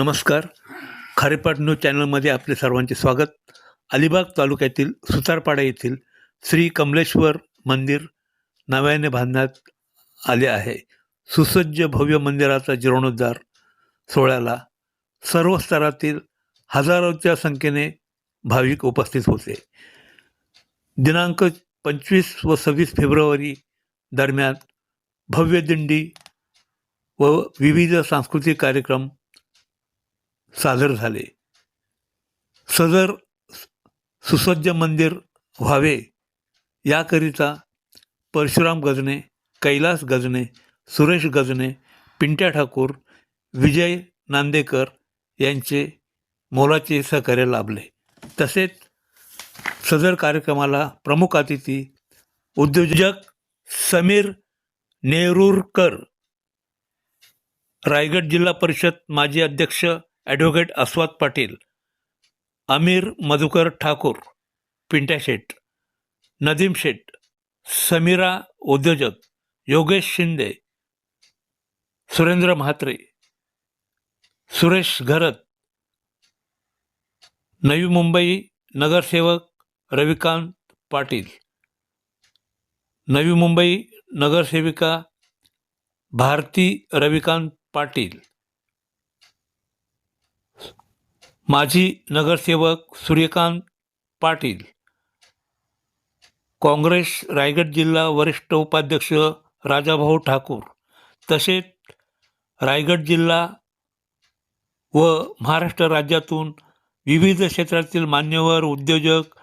नमस्कार. खारेपाट न्यूज चॅनलमध्ये आपले सर्वांचे स्वागत. अलिबाग तालुक्यातील सुतारपाडा येथील श्री कमलेश्वर मंदिर नव्याने बांधण्यात आले आहे. सुसज्ज भव्य मंदिराचा जीर्णोद्धार सोहळ्याला सर्व स्तरातील हजारोच्या संख्येने भाविक उपस्थित होते. दिनांक 25 व 26 फेब्रुवारी दरम्यान भव्य दिंडी व विविध सांस्कृतिक कार्यक्रम सादर झाले. सदर सुसज्ज मंदिर व्हावे याकरिता परशुराम गजने, कैलास गजने, सुरेश गजने, पिंट्या ठाकूर, विजय नांदेकर यांचे मोलाचे सहकार्य लाभले. तसेच सदर कार्यक्रमाला प्रमुख अतिथी उद्योजक समीर नेरूरकर, रायगड जिल्हा परिषद माजी अध्यक्ष ॲडव्होकेट अस्वाद पाटील, अमीर मधुकर ठाकूर, पिंट्या शेठ, नदीम शेठ, समीरा उद्योजक, योगेश शिंदे, सुरेंद्र म्हात्रे, सुरेश घरत, नवी मुंबई नगरसेवक रविकांत पाटील, नवी मुंबई नगरसेविका भारती रविकांत पाटील, माजी नगरसेवक सूर्यकांत पाटील, काँग्रेस रायगड जिल्हा वरिष्ठ उपाध्यक्ष राजाभाऊ ठाकूर, तसेच रायगड जिल्हा व महाराष्ट्र राज्यातून विविध क्षेत्रातील मान्यवर, उद्योजक,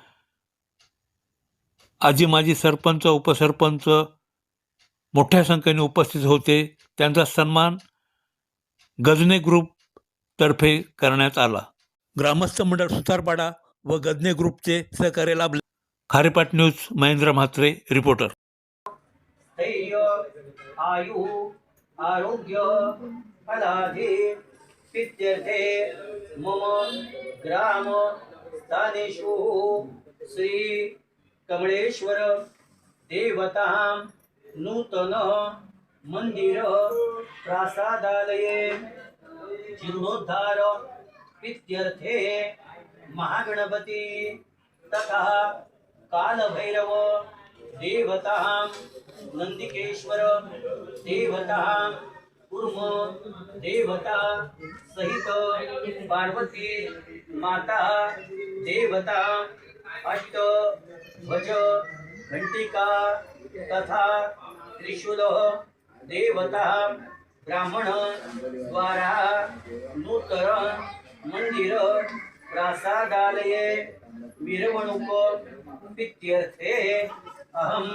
आजी माजी सरपंच, उपसरपंच मोठ्या संख्येने उपस्थित होते. त्यांचा सन्मान गजने ग्रुप तर्फे करण्यात आला. ग्रामस्थ मंडळ सुतारपाडा व गजने ग्रुपचे सहकार्य लाभले. खारेपाट न्यूज महेंद्र म्हात्रे, रिपोर्टर. धैर्य, आयु, आरोग्य, फलाधि, सिद्ध्यर्थे मम ग्राम स्थानेषु श्री कमलेश्वर देवतां नूतन मंदिर प्रासादालये जीर्णोद्धार इत्यर्थे महागणपति तथा कालभैरव देवतां नंदिकेश्वर देवतां कुर्म देवता सहित पार्वती माता देवता अष्ट ध्वज घंटिका तथा त्रिशूल देवता ब्राह्मण द्वारा नूतन मंदिर प्रासादालये मिरवणूक इत्यर्थे अहम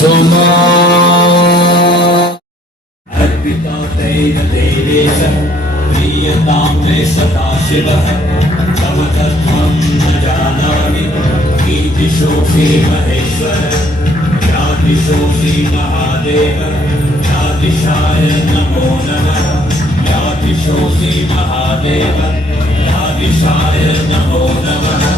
सोमा अर्पिता तेन देवेश प्रीयतां मे सदा शिवः तव तत्त्वं न जानामि कीर्तिशोषे महेश्वर ख्यातिशोषे महादेव ख्यातिशाय नमो नमः ख्यातिशोषे महादेव ख्यातिशाय नमो नमः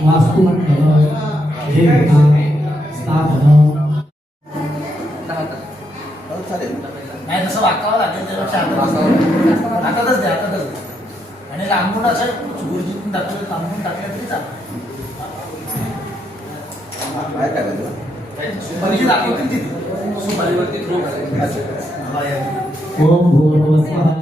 वास्तुमंडल देवता स्थापन नाही तसं वाकावं लागेल त्यापेक्षा हातातच द्या हातातच द्या आणि लांबून असं गुरुजीतून टाकलं लांबून टाकलं तरी चालतं सुपारी दाखवतील तिथे सुपारीवरती थ्रो करायचं ओम भूर्भुवस्वः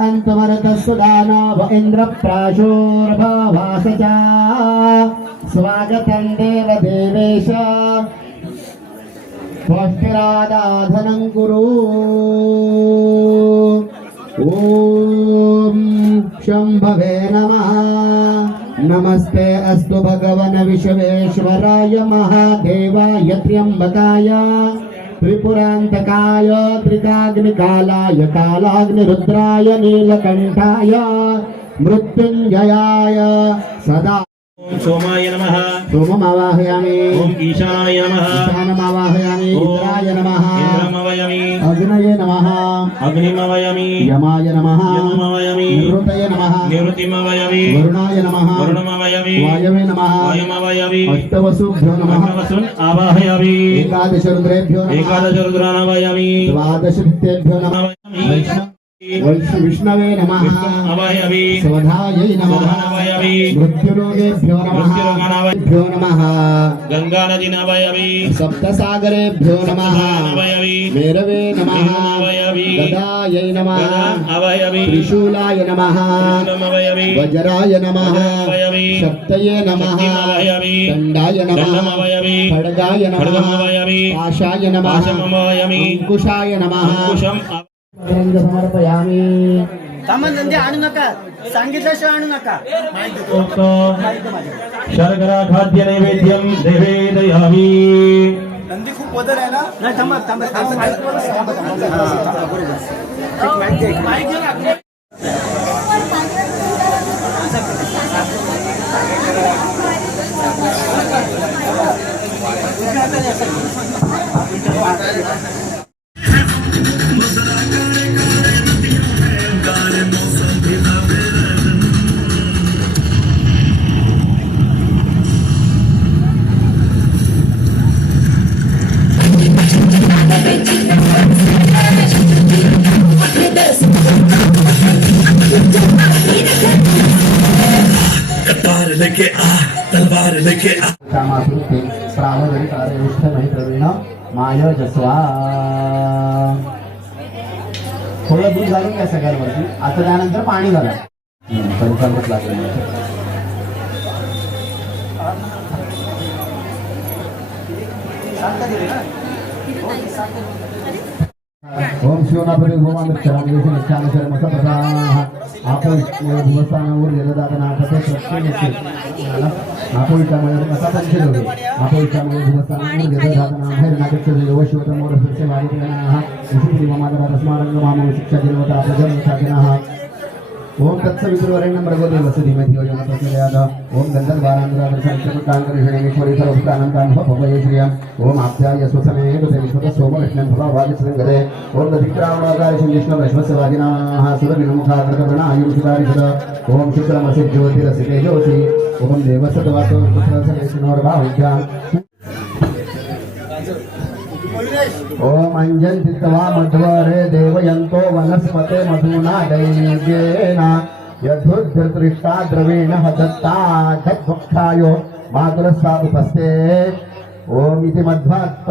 अंतवरतस्दानव इंद्रप्राशोर्भवासचा स्वागतं देवदेवेश पुष्टिराराधनं कुरु ॐ शंभवे नमः नमस्ते अस्तु भगवन् विश्वेश्वराय महादेवाय त्र्यंबकाय त्रिपुरांतकाय त्रिकाग्निकालाय कालाग्निरुद्राय नीलकंठाय मृत्युंजयाय सदा ओम सोमाय नमः सोममावाहयामि ओम ईशानाय नमः ईशानमावाहयामि इंद्राय नमः इंद्रमवयमि अग्नये नमः अग्निमवयमि यमाय नमः यममवयमि निवृतये नमः निवृत्तिमवयमि वरुणाय नमः वरुणमवयमि वायवे नमः वायुमवयमि अष्टवसुभ्यो नमः अष्टवसुन् आवाहयामि एकादश रुद्रेभ्यो नमः एकादश रुद्रानवयमि द्वादश भित्तेभ्यो नमः विष्णवे नमः अवयमि स्वधायै नमः स्वधानवयमि मृत्युरोगेभ्यो नमः मृत्युरोगानवयभ्यो नमः गंगानदीनवयमि सप्तसागरेभ्यो नमः अवयमि मेरवे नमः अवयमि गदायै नमः अवयमि त्रिशूलाय नमः अवयमि वज्राय नमः अवयमि शक्तये नमः शक्तिमवयमि दण्डाय नमः दण्डमवयमि खड्गाय नमः खड्गमवयमि पाशाय नमः पाशमवयमि अंकुशाय नमः अंकुशम् रंग समर्पयामि सामान धंदे आणू नका सांगितल्याशिवाय आणू नका शर्करा खाद्य नैवेद्यम निवेदयामि नंदी खूप वजन आहे ना नाही थांबा थांबा थांबा लेके आ, तलवार लेके आ। कामाकृते प्रावदरिकारयुष्ठमहि प्रवीण मायजस्वा. थोडं दूध घालून घ्या सगळ्यांवरती. आता त्यानंतर पाणी घाला. पंचामृत लागेल. ओम शिवनापरी भगवान आपण भूस्थानावर गेलं दादा आपोळीच्यामुळे कसा पंचल होते. आपोळीच्यामुळे भूस्थानावर गेलं दादा बाहेर नाटक व शिवतमोर फिरसे वारी माधव स्मारंग मामूल शिक्षा दिनवता आपल्या साधना. ओम तत्सवितुर्वरेण्यं भर्गो धीमहि धियो यो नः प्रचोदयात्. ओम गन्धर्वानन्दरावृषणेश्वरी सर्वभूतानन्दानुभवभवये श्रियम्. ओम आप्याय स्वसमे गते सोमलक्ष्मण भवावादिसृङ्गते. ओम दधिक्रावणाकारिशं वाजिनाः सुरविमुखाग्रगणायुषितारिषद. ओम शुक्रमसि ज्योतिरसिते ज्योति. ओम देवसत्वासो पुत्रसमेशनोर्भाहुभ्याम्. ओम अंजन चित्तवा मध्वरे देवयन्तो वनस्पते मधुना दैन्येन यद्धुर्धृष्टा द्रवेण हदत्ता धक्वक्षायो मातुरस्सा उपस्थे. ओम इति मध्वात्त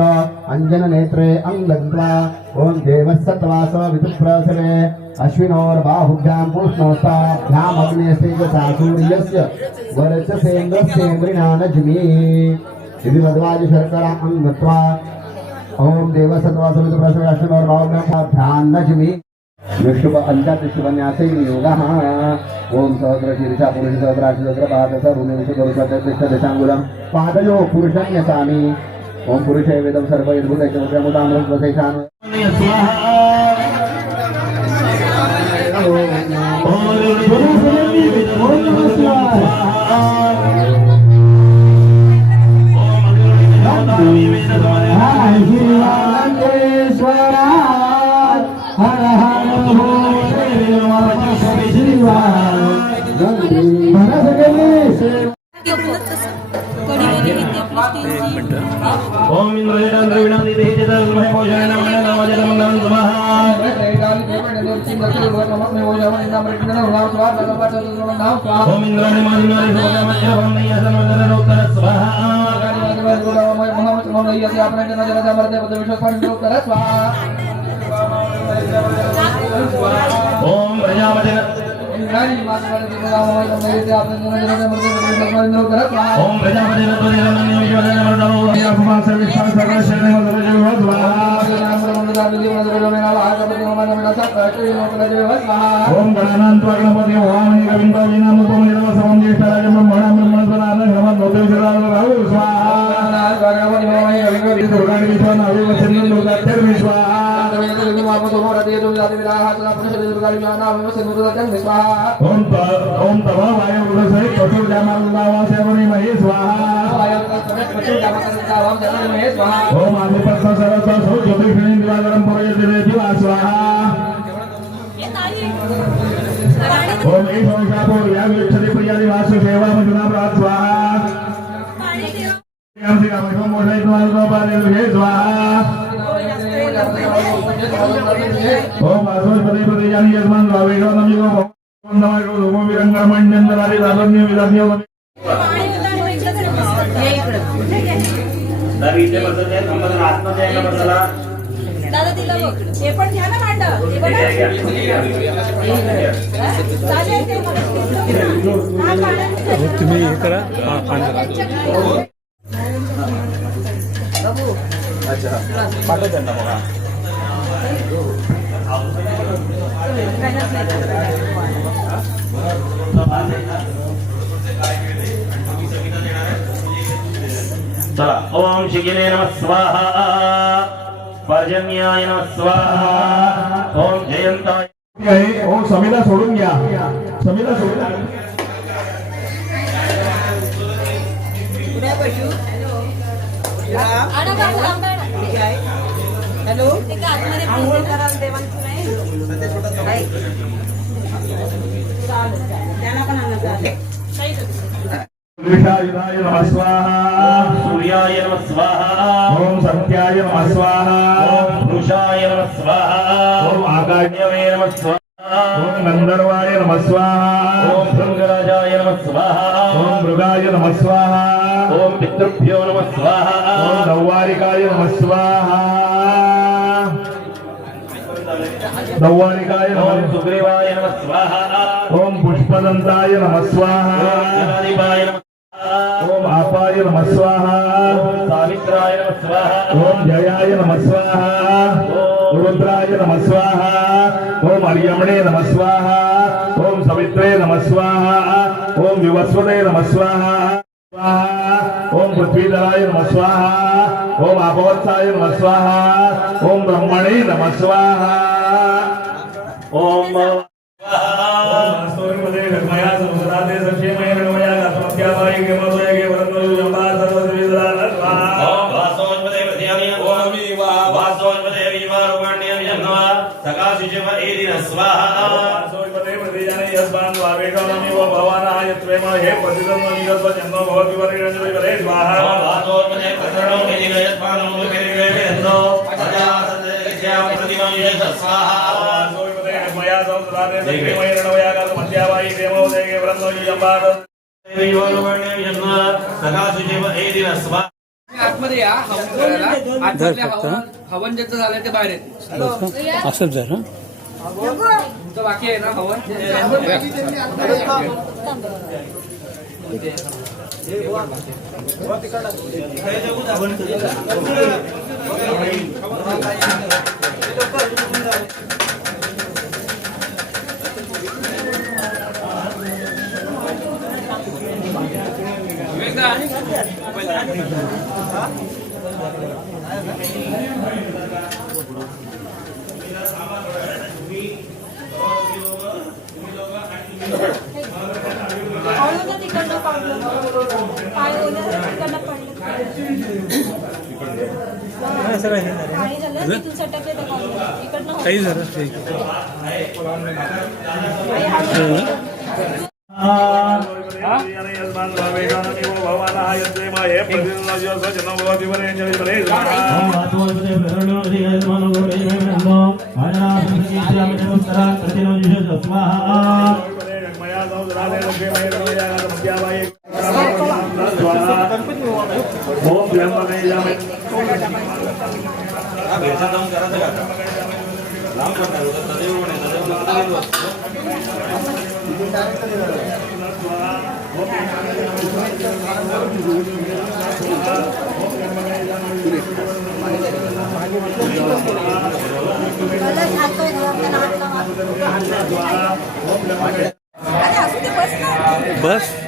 अंजन नेत्रे अंगन्त्वा. ओम देवसत्वास विदुप्रसवे अश्विनोर्बाहुभ्यां पुष्णोस्ताभ्याम् अग्नेस्तेजसा सूर्यस्य वर्चसेन्द्रस्येन्द्रिणा नज्मि. इति मध्वाज शर्करा अंगत्वा. ओम देवसत्वासमित प्रसवे अश्विनोर्बाहुभ्याम् नज्मि. विष्णुप अंत्यातिष्ठुपन्यासे योगः. ओम सहस्र शीर्षा पुरुष सहस्राक्ष सहस्रपाद सर्वनिमिष करुषा दशांगुलम पादयो पुरुषं यसामि. ओम पुरुषे वेदं सर्व यद्भुतैकमुदामृत वसैषान्. हर हर ओम इंद्रजनं द्रविणं दिदेहि चितमहे भोजनं मननमजनं मंगलं स्वाहा. ओम इंद्राणि मानिनानि सुभगमस्य भवन्यसं वदनोत्तर स्वाहा. ओम प्रजापति ओम प्रजापति ओम गणानान्त्वा गणपति ओम कविन्दाविनामुपमनिरवसवं ज्येष्ठराजं ब्रह्मणां ब्रह्मणस्पदानं नमोदेवशराजराव स्वाहा. ओम तवा वायुर्वसहि पशुर्जामानुदावास्यवनि महे स्वाहा. ओम आदिपत्स सरस्वतो ज्योतिषिणी दिवाकरं पुरयति देवा स्वाहा. ओम ईशोषापूर्व्या विक्षति प्रियादि वासु सेवा मधुना प्रात् स्वाहा. ओम श्री रामकृष्ण मोषय द्वारपाले स्वाहा. ओम वासुपति प्रतिजानि यजमान भावेशो नमो नमो नमो विरंगमण्यंदरारि दादन्य विदान्य. दादा तिला बघ हे पण घ्या ना भांड हे बघा चालेल ते तुम्ही हे करा पाठव त्यांना बघा. चला. ओम शिखिने नमः स्वाहा. पर्जन्याय नमः स्वाहा. ओम जयंताय. ओम समीला सोडून घ्या. समीला सोडून हॅलो आंघोळ करायला देवांची नाही त्याला पण आणलं विषायुधाय नमः स्वाहा. सूर्याय नमः स्वाहा. ओम सत्याय नमः स्वाहा. ओम पुरुषाय नमः स्वाहा. ओम आकाश्यवे नमः स्वाहा. ओम गंधर्वाय नमः स्वाहा ओम भृंगराजाय नमः स्वाहा ओम मृगाय नमः स्वाहा ओम पितृभ्यो नमः स्वाहा ओम दौवारिकाय नमः स्वाहा दौवारिकाय ओम नमः सुग्रीवाय नमः स्वाहा ओम पुष्पदंताय नमः स्वाहा जनाधिपाय नमः स्वाहा ओम आपाय नमः स्वाहा ओम सावित्राय नमः स्वाहा ओम जयाय नमः स्वाहा रुद्राय नमः स्वाहा ओम अर्यमणे नमः स्वाहा ओम सवित्रे नमः स्वाहा ओम विवस्वते नमः स्वाहा ओम पृथ्वीधराय नमः स्वाहा ओम आपवत्साय नमः स्वाहा ओम ब्रह्मणे नमः स्वाहा ओम ओम वासोन्मते प्रत्यामि ओम वासोन्मते विमारुण्यं यन्वा सकाशिव एदिन स्वाहा ओम वासोन्मते प्रकरणं एदिन यस्मानं विरेवेन्दो सजासद्यस्यां प्रतिमं यश स्वाहा विमारुण्यं यन्वा सकाशिव एदिन स्वाहा आतमध्ये या हवन करायला आतमधल्या हवन ज्याचं झालंय ते बाहेर येते असंच जर तुमचं बाकी आहे ना हवन तिकडनं पाडलं पाय ओल्या तिकडनं पडलं पाणी झालं तिथून सटकले तर पाडलं इकडनं काही झालं बस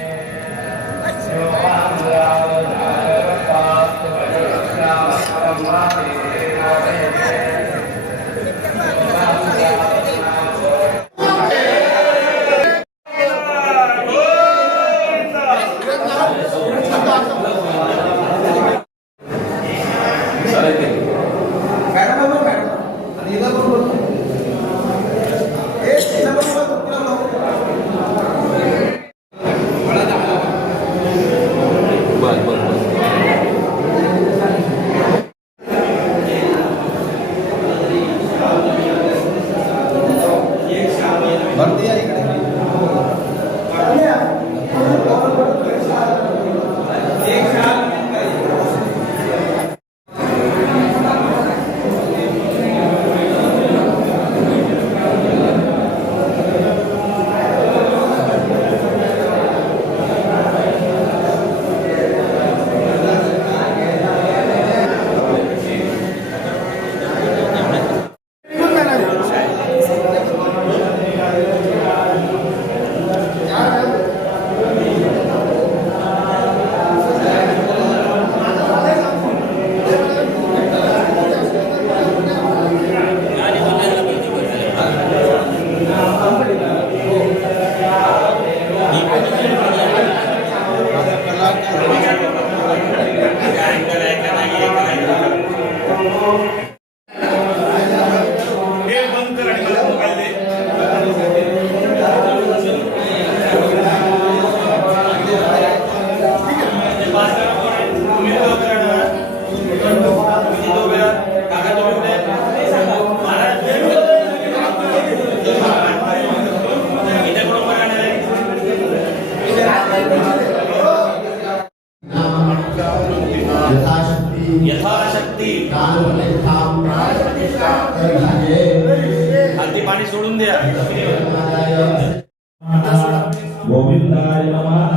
गोविंदाय नमः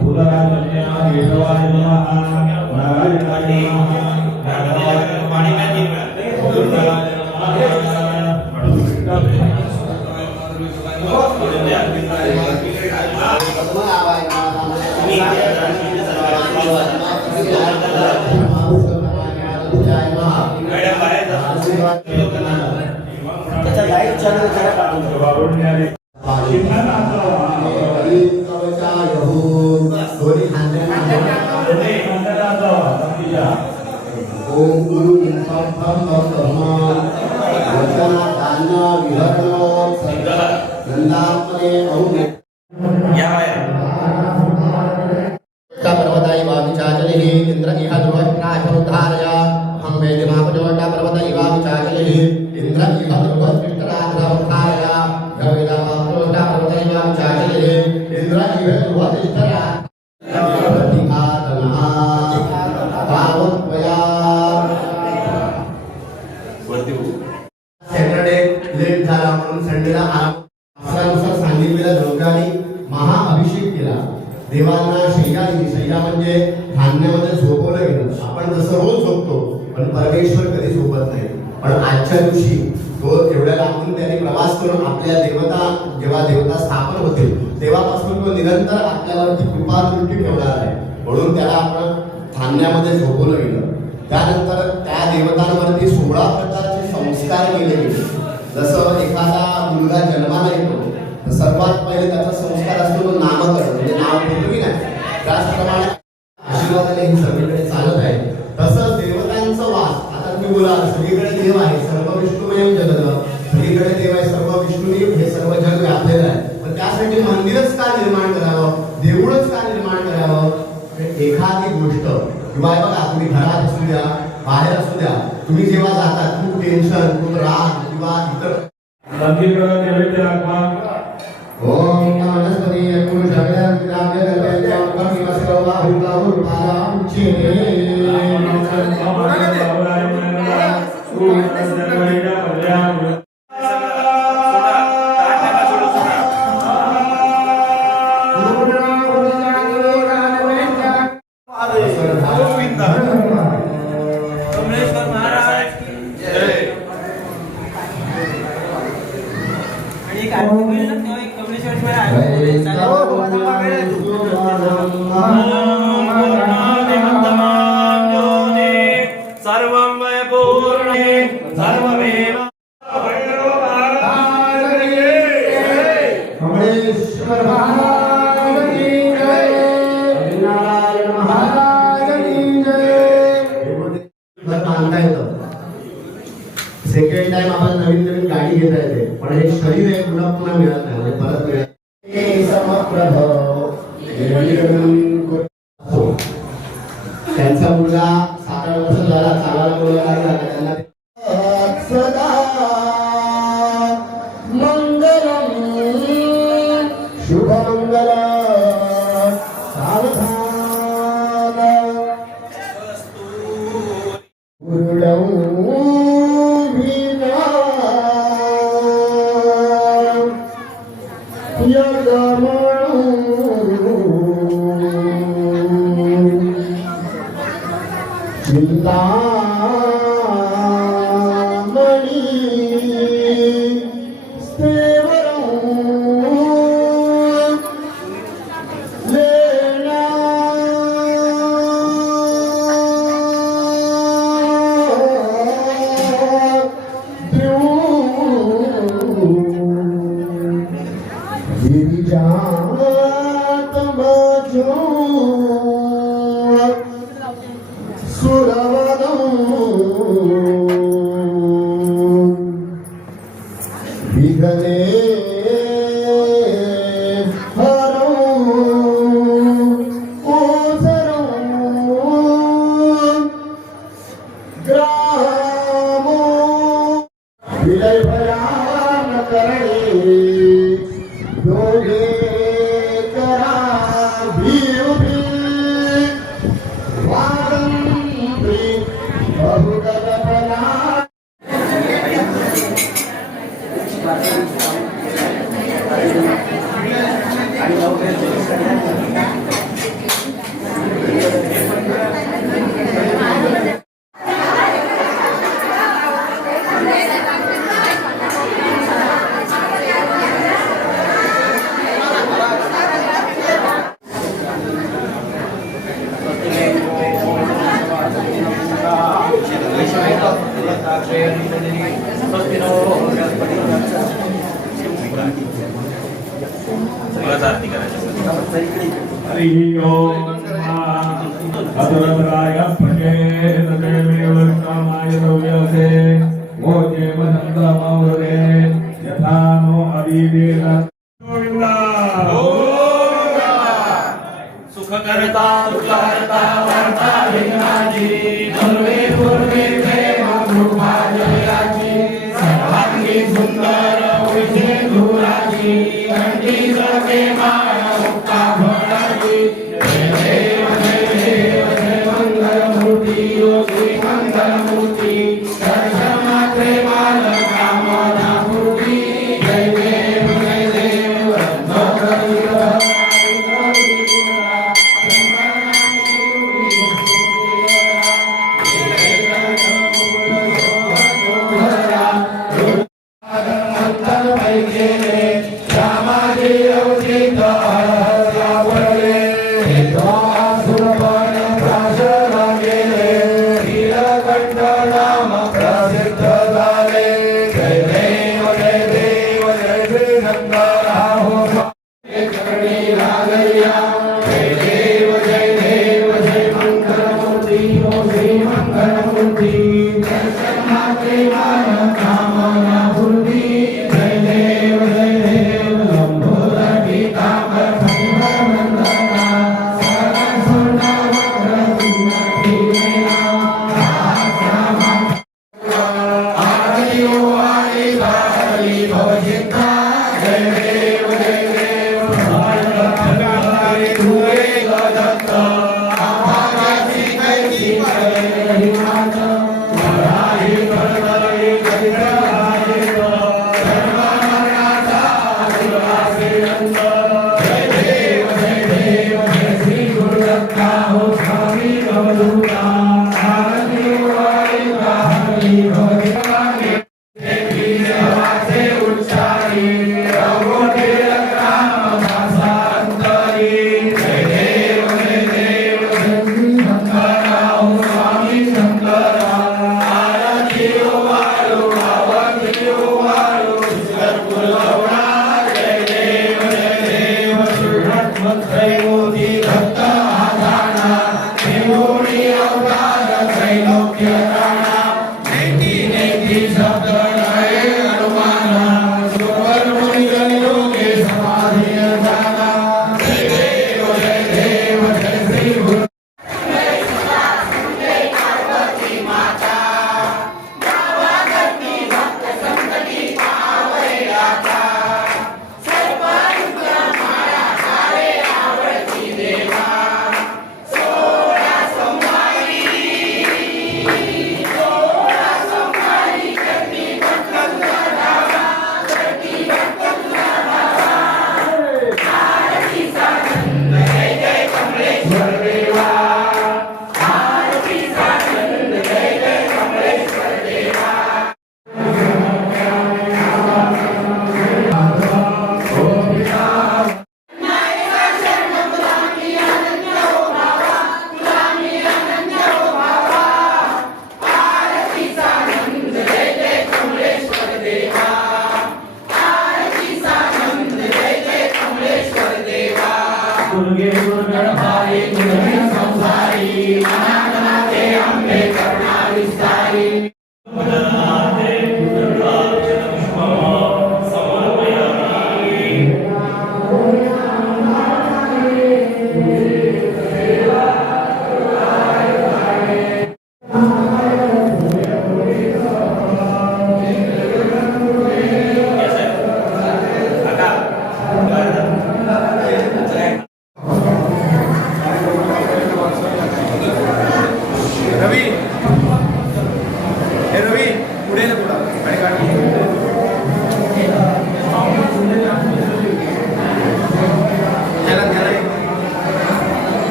भूतराजन्याय केशवाय नमः नारायणाय नमः पाणी प्यायची गोविंदाय त्याचा लाईव्ह चॅनल जरा काढून पर्वताय वाविचाचलिः इंद्र इह ध्रुवश्राशोद्धारय हम वेदिमापजोटा पर्वत इव विचाचलिः इंद्र इह ध्रुवश्राशोद्धारय गविदामापजोटा पर्वत इव विचाचलिः इंद्र इह ध्रुवश्राशोद्धारय प्रतिघातनः तावत्वया सॅटरडे लेट झाला म्हणून संडेला आराम सांगितलेल्या लोकांनी महाअभिषेक केला. देवांना शय्या दिली. शय्या म्हणजे धान्यामध्ये झोपवलं गेलं. आपण जसं रोज झोपतो पण परमेश्वर कधी झोपत नाही. पण आजच्या दिवशी तो एवढ्या लांबून त्याने प्रवास करून आपल्या जेव्हा देवता स्थापन होतील तेव्हापासून तो निरंतर आपल्यावरती कृपा दृष्टी ठेवणार आहे. म्हणून त्याला आपण धान्यामध्ये झोपवलं गेलं. त्यानंतर त्या देवतांवरती 16 प्रकारचे संस्कार केले गेले. जसं एखादा मुलगा जन्माला येतो तर सर्वात पहिले त्याचा संस्कार असतो तो नामकरण म्हणजे नाव ठेवतो की नाही. त्याचप्रमाणे आशीर्वादाने ही सगळीकडे चालत आहे. तसंच देवतांचं वास. आता तुम्ही बोला सगळीकडे देव आहे, सर्व विष्णुमय जगत, सगळीकडे देव आहे, सर्व विष्णूनी हे सर्व जग व्यापलेलं आहे. पण त्यासाठी मंदिरच का निर्माण करावं, देऊळच का निर्माण करावं. एखादी गोष्ट किंवा बघा तुम्ही घरात असू द्या बाहेर असू द्या, तुम्ही जेव्हा जाता खूप टेन्शन खूप राग किंवा इतर ओम नमस्ते पुरुषाय विद्याय गणपत्याय परमेश्वराय बाहुलाहुर्पादां चिने कमलेश्वर महाराज आणि काय कमलेश्वर सर्वं वै पूर्णे सर्वमेव कमलेश्वर महाराज की जय, नारायण महाराज की जय. मानता येतं. सेकंड टाइम आपण नवीन गाडी घेता येते पण हे शरीर आहे पुन्हा पुन्हा मिळत नाही म्हणजे परत मिळत. त्यांचा मुलगा 7-8 वर्ष झाला चालायला बोलायला लागला. त्यांना सदा मंगलम शुभमंगल सावधान गुरुडौ भीना यगमणु चिंतामणि स्तेवरं लेना विघ्ने हरं ओझरं ग्रामो विलय भयान करणे योगे हरि ओम अतुराय प्रकेत देवीवर्तमाय द्रव्यसे ओजे वसन्तमौरे यथा नो अविवेद गोविंदा सुख करता दुःखहर्ता वार्ता विघ्नाची सर्वे पूर्वे प्रेम कृपा जयाची सर्वांगी सुंदर विषय धुराची कंठी सर्वे माय मुक्ता भराची जय देव जय देव जय मंगलमूर्ती योगी मंगलमूर्ती दर्शन मात्रे माल कामना पूर्ती जय देव जय देव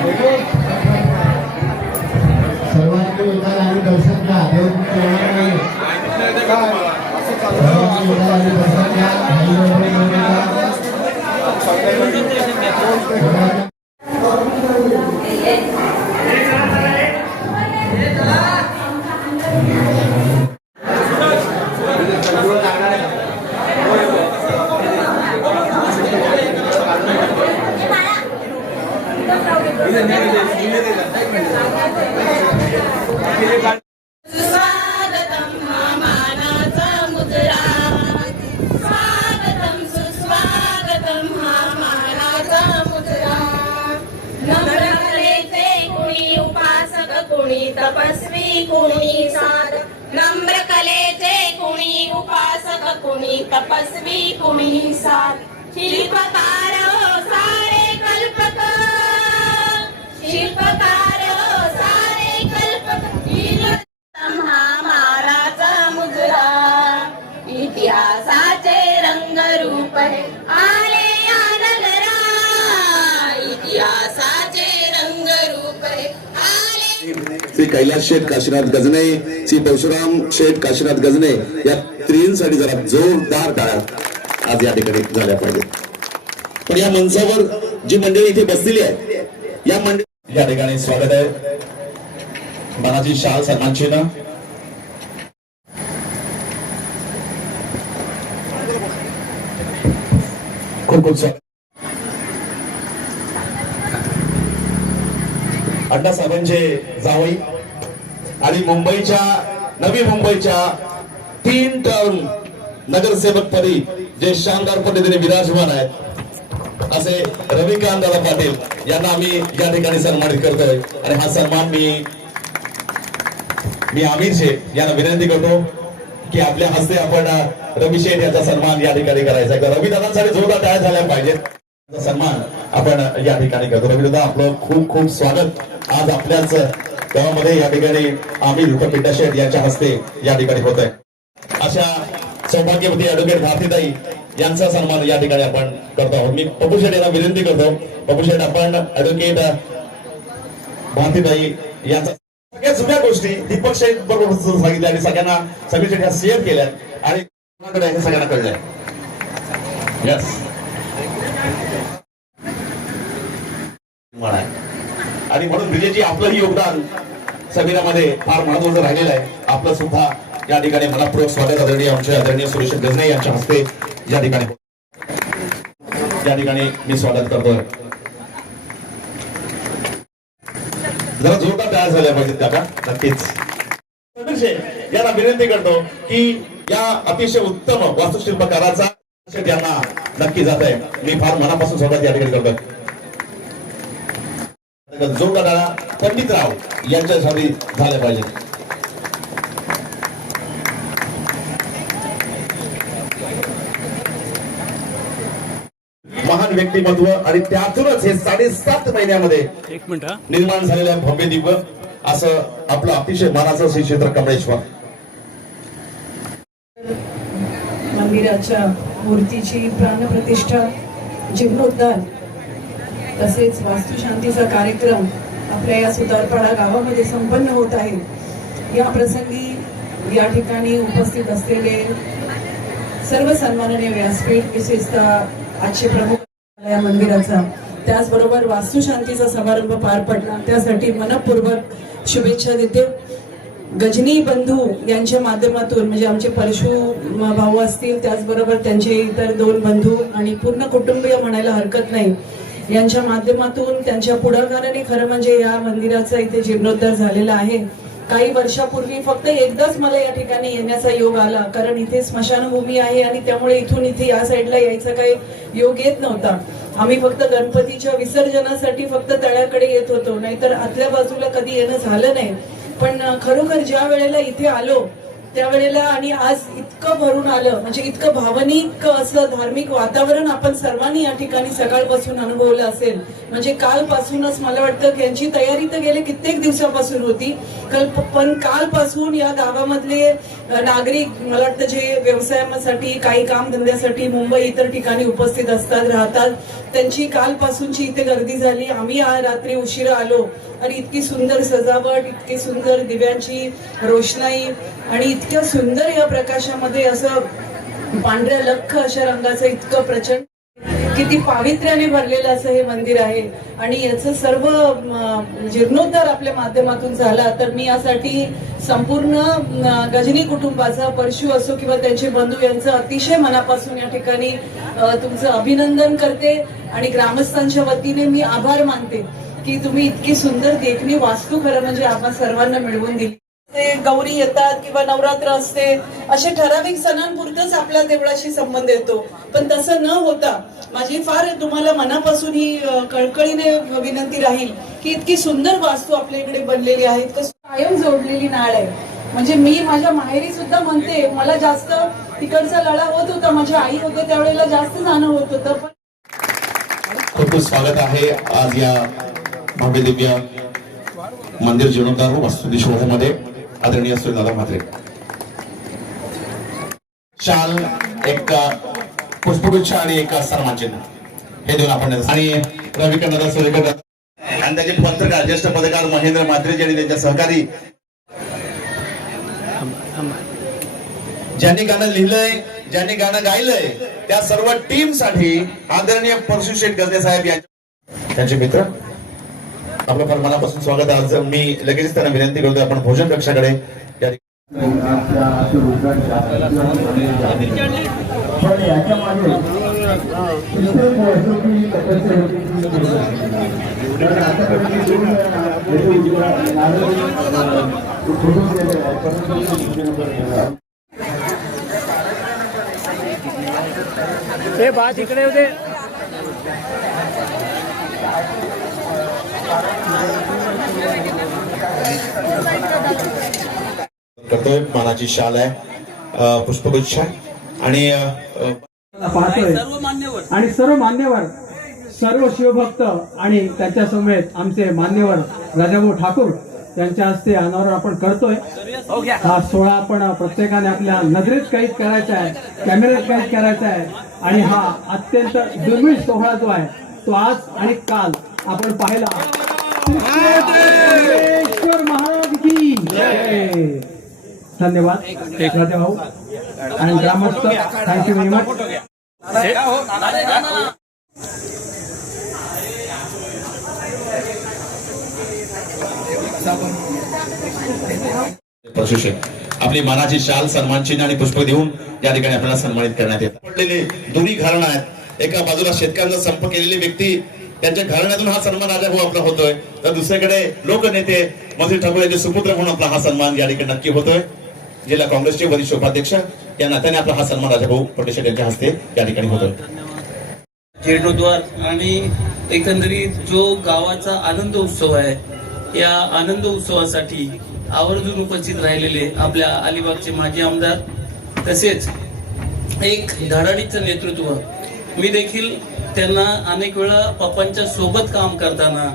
होते स्वागतम हा मानाचा मुजरा, स्वागतम सुस्वागतम हा मानाचा मुजरा. नम्र कलेचे कुणी उपासक, कुणी तपस्वी, कुणी साधक. नम्र कलेचे कुणी उपासक, कुणी तपस्वी, कुणी साधक. शिल्पकार सारे कल्पक, शिल्पकार सारे कल्पक. हा माराचा मुजरा, इतिहासाचे रंगरूप हे आले या नगरा, इतिहासाचे रंगरूप हे आले. श्री कैलास शेठ काशीनाथ गजने, श्री परशुराम शेठ काशीनाथ गजने या त्रींसाठी जरा जोरदार टाळ्या आज या ठिकाणी झाल्या पाहिजेत. पण या मंचावर जी मंडळी इथे बसलेली आहे या मंडळी या ठिकाणी स्वागत आहे. मानाची शाल सन्मान चिन्ह खूप खूप स्वागत. अण्णासाहेबांचे जावई आणि नवी मुंबईच्या 3 टर्म नगरसेवक पदी जे शानदार पद्धतीने विराजमान आहेत असे रविकांत दादा पाटील यांना आम्ही या ठिकाणी सन्मानित करतोय. आणि हा सन्मान मी आमिर शेठ यांना विनंती करतो की आपल्या हस्ते आपण रवी शेठ याचा सन्मान या ठिकाणी करायचा आहे. रवी दादांसाठी जोरदार टाळ्या झाल्या पाहिजेत. सन्मान आपण या ठिकाणी करतो. रवी दादा आपलं खूप खूप स्वागत. आज आपल्याच गावामध्ये या ठिकाणी आमिर पिंटा शेठ यांच्या हस्ते या ठिकाणी होत आहे. अशा सौभाग्यवती ऍडव्होकेट भारतीताई यांचा सन्मान या ठिकाणी आपण करतो आहोत. मी पप्पू शेठ यांना विनंती करतो. पप्पू शेठ आपण ऍडव्होकेट भारतीताई यांचा सगळ्या जुन्या गोष्टी दीपक शेठ बरोबर सांगितल्या आणि सगळ्यांना सगळी शेठ शेअर केल्या आणि हे सगळ्यांना कळलंय. यस आणि म्हणून विजयजी आपलंही योगदान समिरामध्ये फार महत्वाचं राहिलेलं आहे. आपलं सुद्धा या ठिकाणी मनपूर्वक स्वागत आदरणीय सुरेश गजने यांच्या हस्ते या ठिकाणी मी स्वागत करतोय. जरा जोरदार तयार झाल्या पाहिजेत त्याला नक्कीच. यांना विनंती करतो की या अतिशय उत्तम वास्तुशिल्पकाराचा यांना नक्की जात आहे. मी फार मनापासून स्वागत या ठिकाणी करतो. जोरदार पंडितराव यांच्यासाठी झाल्या पाहिजे. महान व्यक्तिमत्व आणि त्यातूनच हे 7.5 महिन्यामध्ये निर्माण झालेल्या भव्य दिव्य असं आपलं अतिशय मानाचं श्री क्षेत्र कमळेश्वर. मंदिराच्या मूर्तीची प्राणप्रतिष्ठा, जीर्णोद्धार तसेच वास्तुशांतीचा कार्यक्रम आपल्या या सुतारपाडा गावामध्ये संपन्न होत आहे. या प्रसंगी या ठिकाणी उपस्थित असलेले सर्व सन्माननीय व्यासपीठ, विशेषतः आजचे प्रमुख या मंदिराचा, त्याचबरोबर वास्तुशांतीचा समारंभ पार पडला त्यासाठी मनपूर्वक शुभेच्छा देते. गजनी बंधू यांच्या माध्यमातून म्हणजे आमचे परशु भाऊ असतील, त्याचबरोबर त्यांचे इतर 2 बंधू आणि पूर्ण कुटुंबीय म्हणायला हरकत नाही, यांच्या माध्यमातून त्यांच्या पुढाकाराने खरं म्हणजे या मंदिराचा इथे जीर्णोद्धार झालेला आहे. काही वर्षापूर्वी फक्त एकदाच मला या ठिकाणी येण्याचा योग आला, कारण इथे स्मशानभूमी आहे आणि त्यामुळे इथे या साईडला यायचा काही योग येत नव्हता. आम्ही फक्त गणपतीच्या विसर्जनासाठी फक्त तळ्याकडे येत होतो, नाहीतर आतल्या बाजूला कधी येणं झालं नाही. पण खरोखर ज्या वेळेला इथे आलो त्यावेळेला आणि आज इतकं भरून आलं, म्हणजे इतकं भावनिक असं धार्मिक वातावरण आपण सर्वांनी या ठिकाणी सकाळपासून अनुभवलं असेल. म्हणजे कालपासूनच मला वाटतं की यांची तयारी तर गेले कित्येक दिवसापासून होती, पण कालपासून या गावामधले नागरिक मला वाटतं जे व्यवसायासाठी काही कामधंद्यासाठी मुंबई इतर ठिकाणी उपस्थित असतात राहतात, त्यांची कालपासूनची इथे गर्दी झाली. आम्ही आज रात्री उशिरा आलो आणि इतकी सुंदर सजावट, इतकी सुंदर दिव्यांची रोषणाई आणि इतक्या सुंदर या प्रकाशामध्ये असं पांढऱ्या लख्ख अशा रंगाचं इतकं प्रचंड किती पावित्र्याने भरलेलं असं हे मंदिर आहे. आणि याचं सर्व जीर्णोद्धार आपल्या माध्यमातून झाला तर मी यासाठी संपूर्ण गजनी कुटुंबाचा, परशु असो किंवा त्यांचे बंधू यांचं अतिशय मनापासून या ठिकाणी तुमचं अभिनंदन करते आणि ग्रामस्थांच्या वतीने मी आभार मानते की तुम्ही इतकी सुंदर देखणी वास्तू खरं म्हणजे आम्हा सर्वांना मिळवून दिली. ते गौरी येतात किंवा नवरात्र असते असे ठराविक सणांपुरतच आपल्या देवळाशी संबंध येतो, पण तसं न होता माझी फार तुम्हाला मनापासून ही कळकळीने विनंती राहील की इतकी सुंदर वास्तू आपल्या इकडे बनलेली आहे, कायम जोडलेली नाळ आहे. म्हणजे मी माझ्या माहेरी सुद्धा म्हणते, मला जास्त तिकडचा लढा होत होता, माझी आई होते त्यावेळेला जास्त जाणं होत होतं. खूप खूप स्वागत आहे आज या भव्य दिव्य मंदिर जीर्णोद्धार व वास्तुदी सोहळ्यामध्ये आदरणीय सुरेंद्रदादा म्हात्रे. शाल, एक पुष्पगुच्छ आणि एक सन्मानचिन्ह हे देऊन आपण आणि रविकरदादा, सूर्यकरदादा आणि त्याचे पत्रकार, ज्येष्ठ पत्रकार महेंद्र म्हात्रे आणि त्यांच्या सहकारी, ज्यांनी गाणं लिहिलंय, ज्यांनी गाणं गायलंय, त्या सर्व टीम साठी आदरणीय परशु शेठ गजने साहेब यांचे त्यांचे मित्र आपलं फार मनापासून स्वागत आहे. आज मी लगेच त्यांना विनंती करतोय आपण भोजन कक्षाकडे हे बात इकडे होते. करतोय. मानाची शाल आहे, पुष्पगुच्छ आणि पाहतोय आणि सर्व मान्यवर, सर्व शिवभक्त आणि त्याच्या समेत आमचे मान्यवर राजाभाऊ ठाकूर यांच्या हस्ते अनावरण आपण करतोय. हा सोहळा आपण प्रत्येकाने आपल्या नजरेत कैद करायचा आहे, कॅमेऱ्यात कैद करायचा आहे आणि हा अत्यंत दुर्मिळ सोहळा जो आहे तो आज आणि काल आपण पाहिला. सिद्धेश्वर महाराज की जय. धन्यवाद राजाभाऊ आणि ग्रामस्थ, थँक्यू व्हेरी मच. परशु शेठ आपली मानाची शाल, सन्मानचिन्ह आणि पुष्प देऊन या ठिकाणी आपल्याला सन्मानित करण्यात येतात. पडलेले दोन्ही घराणं आहेत, एका बाजूला शेतकऱ्यांचा संप केलेले व्यक्ती, त्यांच्या घराण्यातून हा सन्मान राजाभाऊ आपला होतोय, तर दुसरीकडे लोकनेते मंत्री ठाकूर यांचे सुपुत्र म्हणून आपला हा सन्मान या ठिकाणी नक्की होतोय. जिल्हा काँग्रेसचे वरिष्ठ उपाध्यक्ष या नात्याने आपला हा सन्मान राजाभाऊ पटेशेट यांच्या हस्ते या ठिकाणी होतोय. जीर्णोद्धार आणि एकंदरीत जो गावाचा आनंद उत्सव आहे, या आनंद उत्सवासाठी आवर्जून उपस्थित राहिलेले आपल्या अलिबागचे माजी आमदार, तसेच एक धडाडीचं नेतृत्व. मी देखील त्यांना अनेक वेळा पप्पांच्या सोबत काम करताना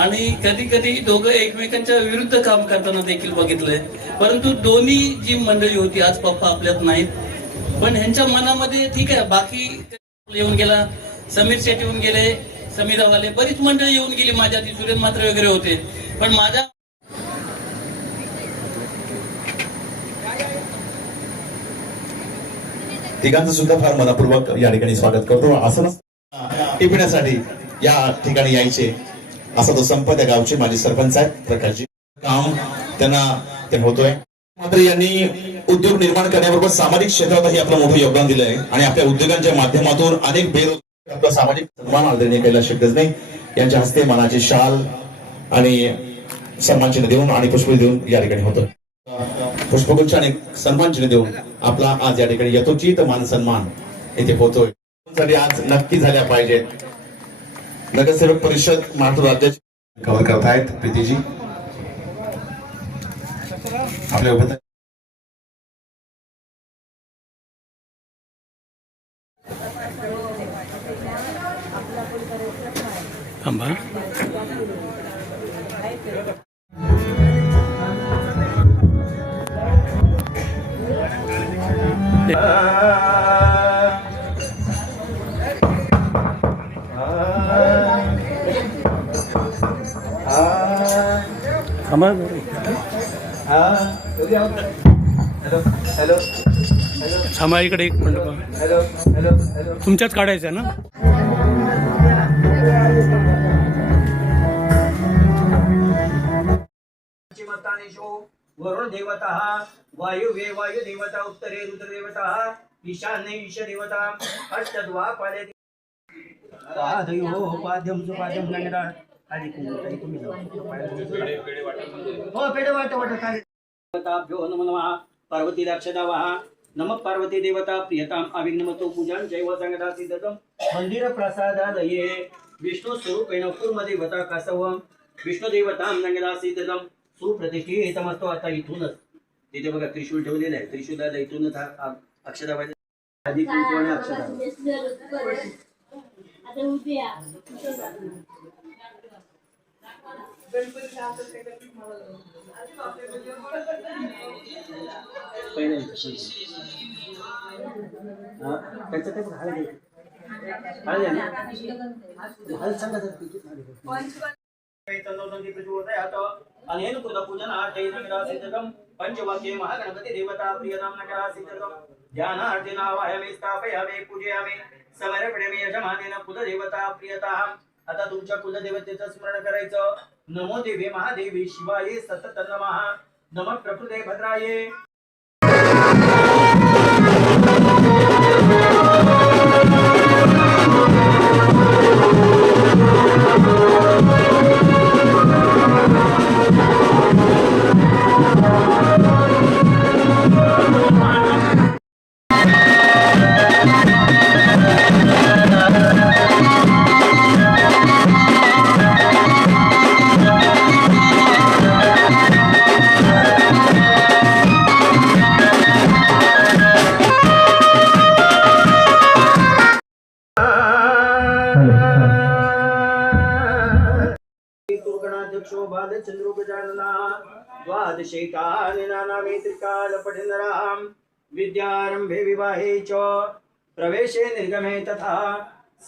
आणि कधी कधी दोघं एकमेकांच्या विरुद्ध काम करताना देखील बघितलंय. परंतु दोन्ही जी मंडळी होती, आज पप्पा आपल्यात नाहीत, पण ह्यांच्या मनामध्ये ठीक आहे, बाकी येऊन गेला, समीर शेठ येऊन गेले, समीरावाले, बरीच मंडळी येऊन गेली, माझ्या आधी सुरेंद्र म्हात्रे वगैरे होते, पण माझ्या तिघांचं सुद्धा फार मनपूर्वक या ठिकाणी स्वागत करतो. असं टिपण्यासाठी या ठिकाणी यायचे असा तो संप त्या गावचे माजी सरपंच आहेत प्रकाशजी. काम त्यांना ते होतोय. मात्र यांनी उद्योग निर्माण करण्याबरोबर सामाजिक क्षेत्रातही आपलं मोठं योगदान दिलंय आणि आपल्या उद्योगांच्या माध्यमातून अनेक बेरोजगार आपला सामाजिक सन्मान आदरणीय कैलास शेठ गजने यांच्या हस्ते मानाची शाल आणि सन्मानचिन्ह देऊन आणि पुष्प देऊन या ठिकाणी होतं. पुष्पगुच्छ आणि सन्मानचिन्ह देऊन आपला आज या ठिकाणी यथोचित मान सन्मान इथे होतोय. साठी आज नक्की झाल्या पाहिजेत. नगरसेवक परिषद महाराष्ट्र राज्याची कव्हर करतायत प्रीतीजी आपल्या थांबा. थांबा इकडे एक मिनिट. तुमच्यात काढायचं आहे ना. वरुण देवता वायुवे वायुदेवता उत्तरे रुद्रदेवता ईशान्ये ईशदेवता अष्टद्वा पाले पादयो पाद्यम सुपाद्यम नंगदा आदि कुंडली तुम्ही हो पेड वाट काय देवताभ्यो नमः पार्वती लक्षदावः नमः पार्वती देवता प्रियताम अभिनमतो पूजन जैव संगदा सिद्धतम मंदिर प्रसादालये विष्णू स्वरूपेण पूर्वदेवता कासवम विष्णू देवतां नंगदा सिद्धतम सुप्रतिष्ठितमस्तो. आता इथूनच तिथे बघा त्रिशूल ठेवलेलं आहे. त्रिशूलाला इथूनच अक्षता पाहिजे. आधी कुंकू अक्षता त्याचं काय हळद सांगा पंचवाक्ये महागणपती देवता प्रियताम नगरा सिद्धम ध्यानार्थिना वायामे स्थापयामे पूजयामे समर्पयामे यजमानेन कुलदेवता प्रियता. आता तुमच्या कुलदेवतेचं स्मरण करायचं. नमो देवी महादेवी शिवाय सतत नमः. नमः प्रकृते भद्राये. विद्यारंभे विवाहे च प्रवेशे निर्गमे तथा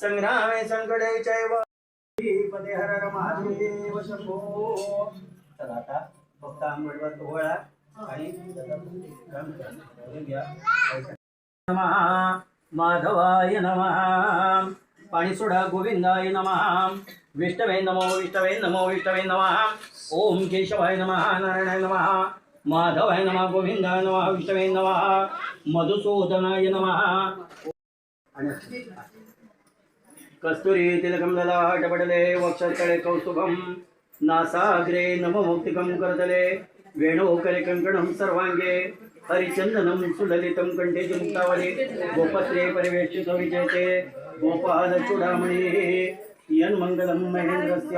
संग्रामे संकटे चैव पदे हर हर महादेव शंभो. चला आता फक्त आंबडवर तोळा आणि नमः माधवाय नमः. पाणी सोडा. गोविंदाय नमः. विष्णवे नमो विष्णवे नमो विष्णवे नमः. ओम केशवाय नमः. नारायणाय नमः. माधवाय नमः. गोविंदाय नमः. विष्णवे नमः. मधुसूदनाय नमः. कस्तुरी तिलकं ललाटपटले वक्षस्थळे कौस्तुभं नासाग्रे नममुक्तिकं करतले वेणुकरे कङ्कणं सर्वाङ्गे हरिचन्दनं सुललितं कण्ठे च मुक्तावली गोपत्रे परिवेष्टितो विजयते गोपालचूडामणि यन्मङ्गलं महेन्द्रस्य.